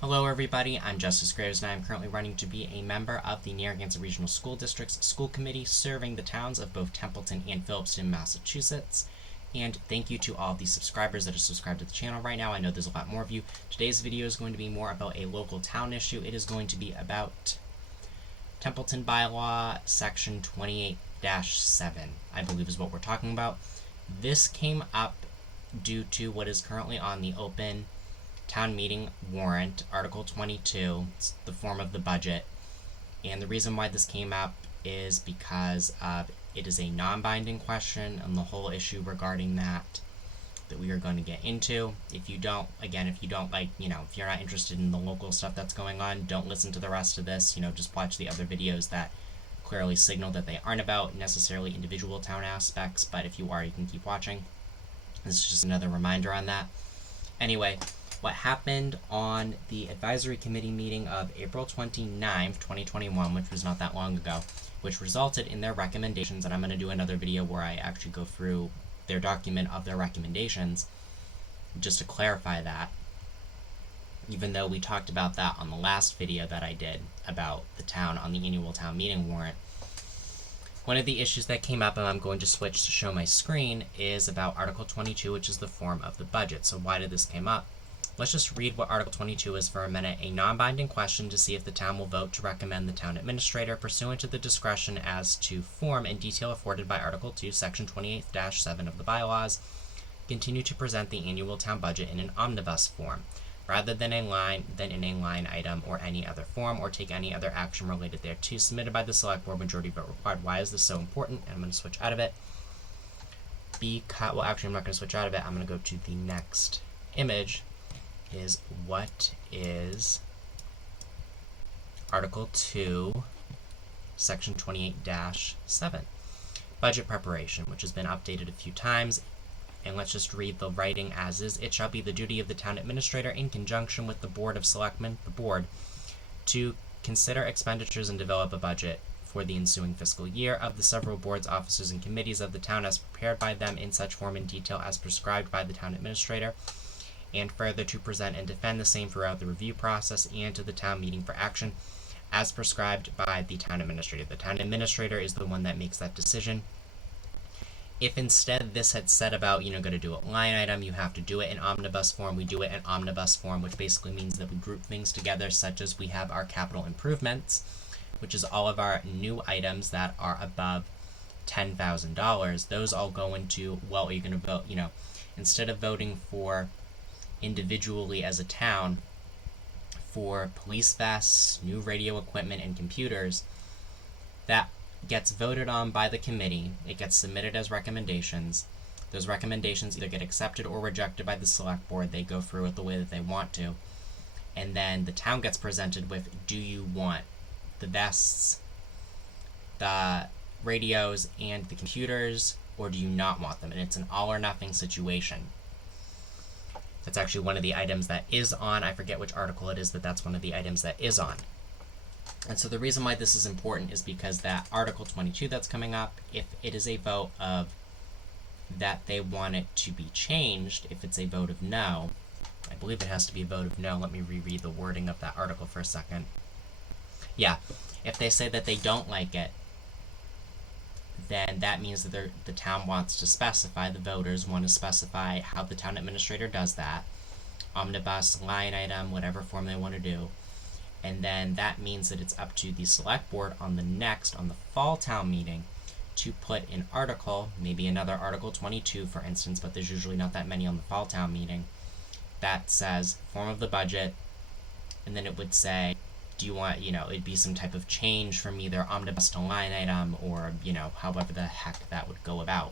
Hello everybody, I'm Justice Graves and I am currently running to be a member of the Narragansett Regional School District's school committee serving the towns of both Templeton and Phillipston, Massachusetts. And thank you to all of the subscribers that are subscribed to the channel right now. I know there's a lot more of you. Today's video is going to be more about a local town issue. It is going to be about Templeton Bylaw Section 28-7, I believe is what we're talking about. This came up due to what is currently on the open town meeting warrant, Article 22, it's the form of the budget. And the reason why this came up is because it is a non-binding question and the whole issue regarding that we are going to get into. If you don't like, if you're not interested in the local stuff that's going on, don't listen to the rest of this. Just watch the other videos that clearly signal that they aren't about necessarily individual town aspects, but if you are, you can keep watching. This is just another reminder on that. Anyway, what happened on the advisory committee meeting of April 29th, 2021, which was not that long ago, which resulted in their recommendations, and I'm going to do another video where I actually go through their document of their recommendations, just to clarify that, even though we talked about that on the last video that I did about the town on the annual town meeting warrant. One of the issues that came up, and I'm going to switch to show my screen, is about Article 22, which is the form of the budget. So why did this come up? Let's just read what Article 22 is for a minute. A non-binding question to see if the town will vote to recommend the town administrator, pursuant to the discretion as to form and detail afforded by Article 2, Section 28-7 of the Bylaws, continue to present the annual town budget in an omnibus form, rather than in a line item or any other form, or take any other action related thereto, submitted by the select board, majority vote required. Why is this so important? And I'm going to switch out of it. Well, actually, I'm not going to switch out of it. I'm going to go to the next image. Is what is Article 2, Section 28-7. Budget preparation, which has been updated a few times. And let's just read the writing as is. It shall be the duty of the town administrator, in conjunction with the Board of Selectmen, the board, to consider expenditures and develop a budget for the ensuing fiscal year of the several boards, officers, and committees of the town as prepared by them in such form and detail as prescribed by the town administrator, and further to present and defend the same throughout the review process and to the town meeting for action as prescribed by the town administrator. The town administrator is the one that makes that decision. If instead this had said about, going to do a line item, you have to do it in omnibus form. We do it in omnibus form, which basically means that we group things together, such as we have our capital improvements, which is all of our new items that are above $10,000. Those all go into, well, you're going to vote, instead of voting for individually as a town for police vests, new radio equipment, and computers, that gets voted on by the committee. It gets submitted as recommendations. Those recommendations either get accepted or rejected by the select board. They go through it the way that they want to. And then the town gets presented with, do you want the vests, the radios, and the computers, or do you not want them? And it's an all or nothing situation. That's actually one of the items that is on. I forget which article it is, but that's one of the items that is on. And so the reason why this is important is because that Article 22 that's coming up, if it is a vote of that they want it to be changed, if it's a vote of no, I believe it has to be a vote of no. Let me reread the wording of that article for a second. Yeah, if they say that they don't like it, then that means that the town wants to specify, the voters want to specify how the town administrator does that. Omnibus, line item, whatever form they want to do. And then that means that it's up to the select board on the fall town meeting, to put an article, maybe another Article 22 for instance, but there's usually not that many on the fall town meeting, that says form of the budget, and then it would say, do you want, it'd be some type of change from either omnibus to line item or, however the heck that would go about.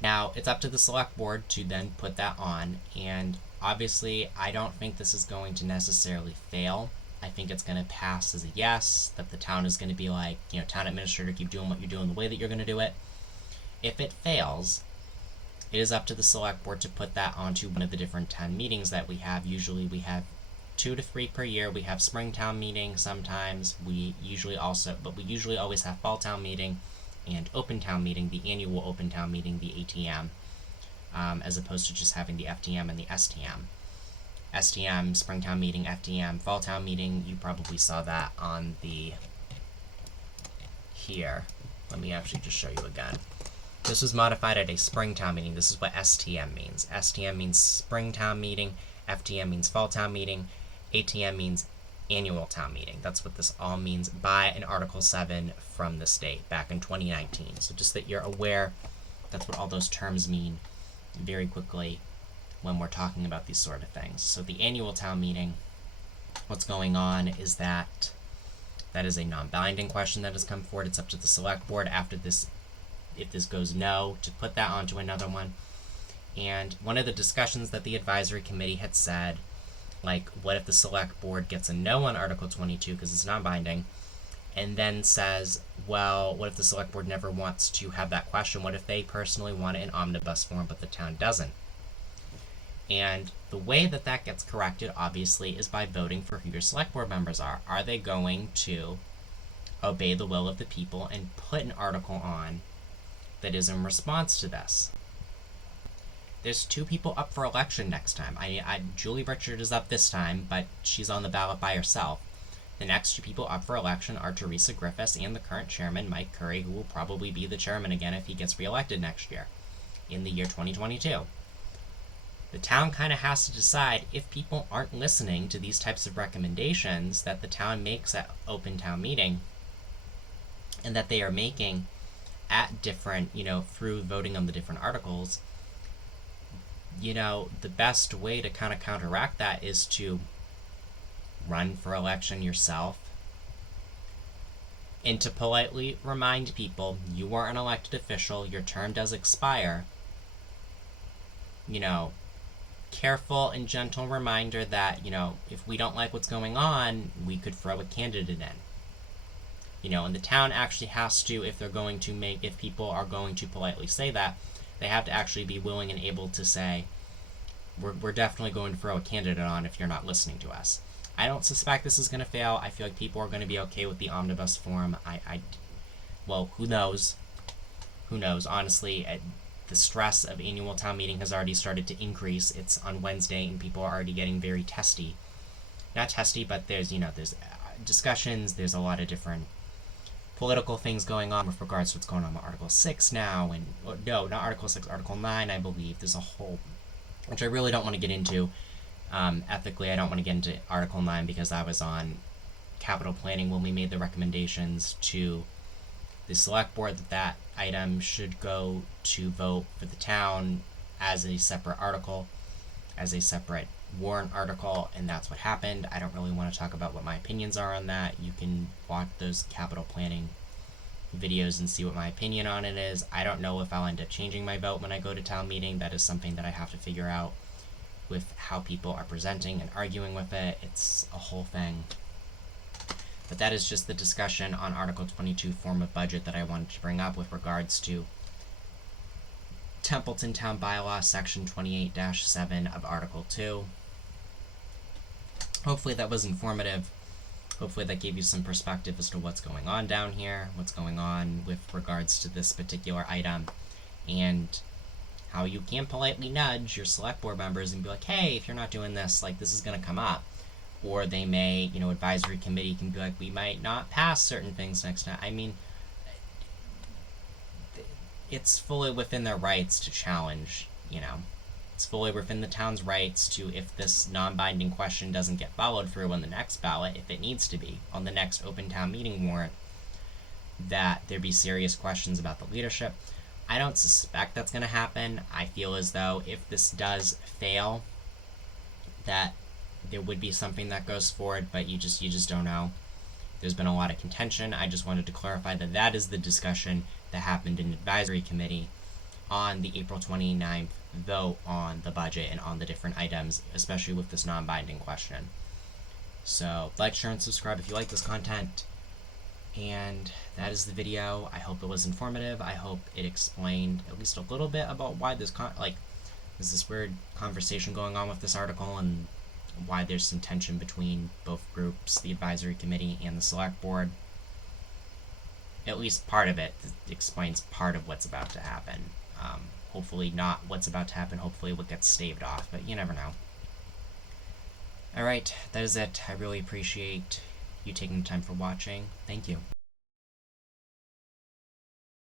Now, it's up to the select board to then put that on, and obviously, I don't think this is going to necessarily fail. I think it's going to pass as a yes, that the town is going to be like, town administrator, keep doing what you're doing the way that you're going to do it. If it fails, it is up to the select board to put that onto one of the different town meetings that we have. Usually we have 2 to 3 per year. We have spring town meeting sometimes. We usually always have fall town meeting and open town meeting, the annual open town meeting, the ATM, as opposed to just having the FTM and the STM. STM, Springtown meeting, FTM, Fall Town meeting. You probably saw that on the here. Let me actually just show you again. This was modified at a Springtown meeting. This is what STM means. STM means Springtown meeting, FTM means Fall Town meeting, ATM means Annual Town meeting. That's what this all means by an Article 7 from the state back in 2019. So just that you're aware, that's what all those terms mean very quickly when we're talking about these sort of things. So the Annual Town meeting, what's going on is that is a non-binding question that has come forward. It's up to the select board after this, if this goes no, to put that onto another one. And one of the discussions that the advisory committee had said, like, what if the select board gets a no on Article 22 because it's non-binding, and then says, well, what if the select board never wants to have that question? What if they personally want it in omnibus form but the town doesn't? And the way that that gets corrected, obviously, is by voting for who your select board members are. Are they going to obey the will of the people and put an article on that is in response to this? There's 2 people up for election next time. Julie Richard is up this time, but she's on the ballot by herself. The next 2 people up for election are Teresa Griffiths and the current chairman, Mike Curry, who will probably be the chairman again if he gets reelected next year, in the year 2022. The town kind of has to decide if people aren't listening to these types of recommendations that the town makes at open town meeting, and that they are making at different, through voting on the different articles. The best way to kind of counteract that is to run for election yourself and to politely remind people you are an elected official, your term does expire. Careful and gentle reminder that, if we don't like what's going on, we could throw a candidate in. And the town actually has to, if people are going to politely say that, they have to actually be willing and able to say, we're definitely going to throw a candidate on if you're not listening to us. I don't suspect this is going to fail. I feel like people are going to be okay with the omnibus form. Well, who knows? Who knows? Honestly, the stress of annual town meeting has already started to increase. It's on Wednesday, and people are already getting very testy. Not testy, but there's discussions. There's a lot of different political things going on with regards to what's going on with Article 6 now, and no, not Article 6, Article 9, I believe. There's a whole, which I really don't want to get into. Ethically, I don't want to get into Article 9 because I was on capital planning when we made the recommendations to the select board that item should go to vote for the town as a separate article, as a separate warrant article, and that's what happened. I don't really want to talk about what my opinions are on that. You can watch those capital planning videos and see what my opinion on it is. I don't know if I'll end up changing my vote when I go to town meeting. That is something that I have to figure out with how people are presenting and arguing with it. It's a whole thing. But that is just the discussion on Article 22 form of budget that I wanted to bring up with regards to Templeton Town Bylaw, Section 28-7 of Article 2. Hopefully that was informative. Hopefully that gave you some perspective as to what's going on down here, what's going on with regards to this particular item, and how you can politely nudge your select board members and be like, hey, if you're not doing this, this is going to come up. Or they may, advisory committee can be like, we might not pass certain things next time. I mean, it's fully within their rights to challenge, It's fully within the town's rights to, if this non-binding question doesn't get followed through on the next ballot, if it needs to be, on the next open town meeting warrant, that there be serious questions about the leadership. I don't suspect that's going to happen. I feel as though if this does fail, that there would be something that goes forward, but you just don't know. There's been a lot of contention. I just wanted to clarify that that is the discussion that happened in advisory committee on the April 29th vote on the budget and on the different items, especially with this non-binding question. So, like, share, and subscribe if you like this content. And that is the video. I hope it was informative. I hope it explained at least a little bit about why there's this weird conversation going on with this article, and why there's some tension between both groups, the advisory committee and the select board. At least part of it explains part of what's about to happen. Hopefully not what's about to happen, hopefully what gets staved off, but you never know. Alright, that is it. I really appreciate you taking the time for watching. Thank you.